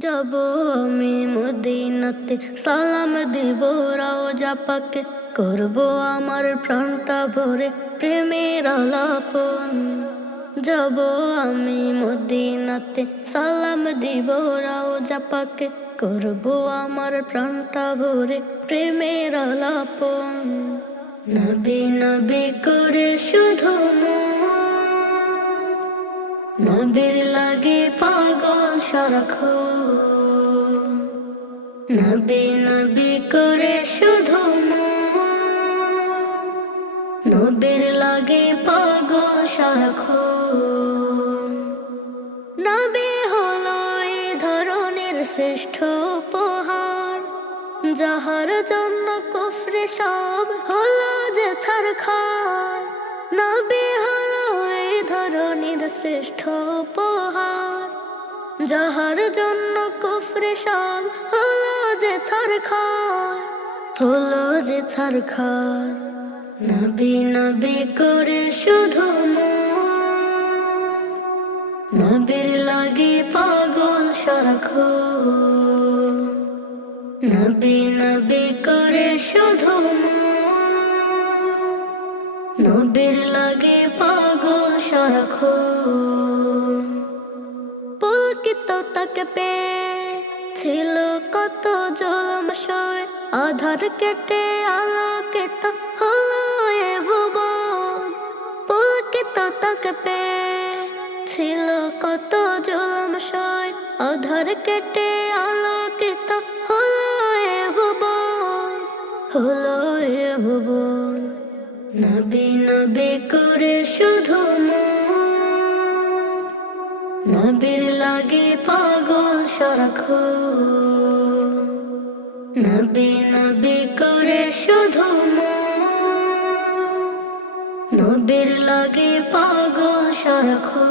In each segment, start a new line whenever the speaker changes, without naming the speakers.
যাব আমি মদিনাতে সালাম দিব রাওজা পাকে করব আমার প্রাণটা ভরে প্রেমের আলাপন। যাব আমি মদিনাতে সালাম দিব রাওজা পাকে করব আমার প্রাণটা ভরে প্রেমের আলাপন। নবী নবী করে শুধু নবীর সারাখো নবী নবী করে শুধু নবীর লাগে পাগল সারাখো নবী হলো এই ধরনের শ্রেষ্ঠ উপহার। যাহার জন্য কুফরে সব হলো যে ছাড়খার নবী হলো এই ধরনের শ্রেষ্ঠ উপহার। যাহার জন্য কুফরে সব হলো যে ছাড়খার হলো যে ছাড়খার নবী নবী করে শুধু। নবীর লাগে পাগল সারাখো নবী নবী করে শুধু। নবীর লাগে তাকে ছিল কত জলমশয় আধার কেটে আলোকিত হলো এ ভুবন। পুলকিত তাকে ছিল কত জলমশয় আধার কেটে আলোকিত হলো এ ভুবন। হলো এ ভুবন। নবী নবী করে শুধু। নবীর লাগে পাগল সারাখো। নবী নবী করে শুধু। নবীর লাগে পাগল সারাখো।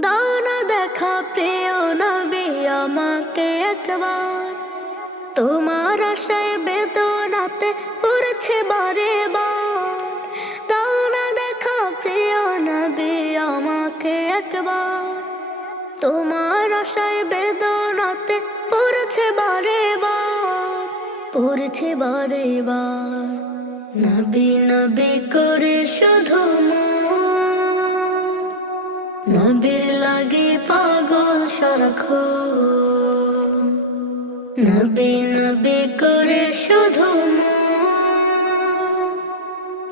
দাও না দেখা প্রিয় নবী আমাকে একবার। তোমার আশায় বেদনাতে তোমার আশায় বেদনাতে পড়ছে বারে বার, পড়ছে বারে বার নবী নবী করে শুধু। নবীর লাগে পাগল সারাখো নবী নবী করে শুধু।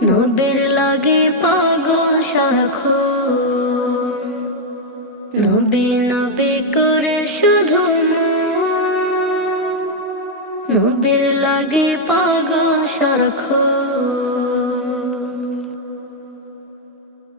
নবীর লাগে পাগল সারাখো নবী নবী করে শুধু নবীর লাগে পাগল সারাখো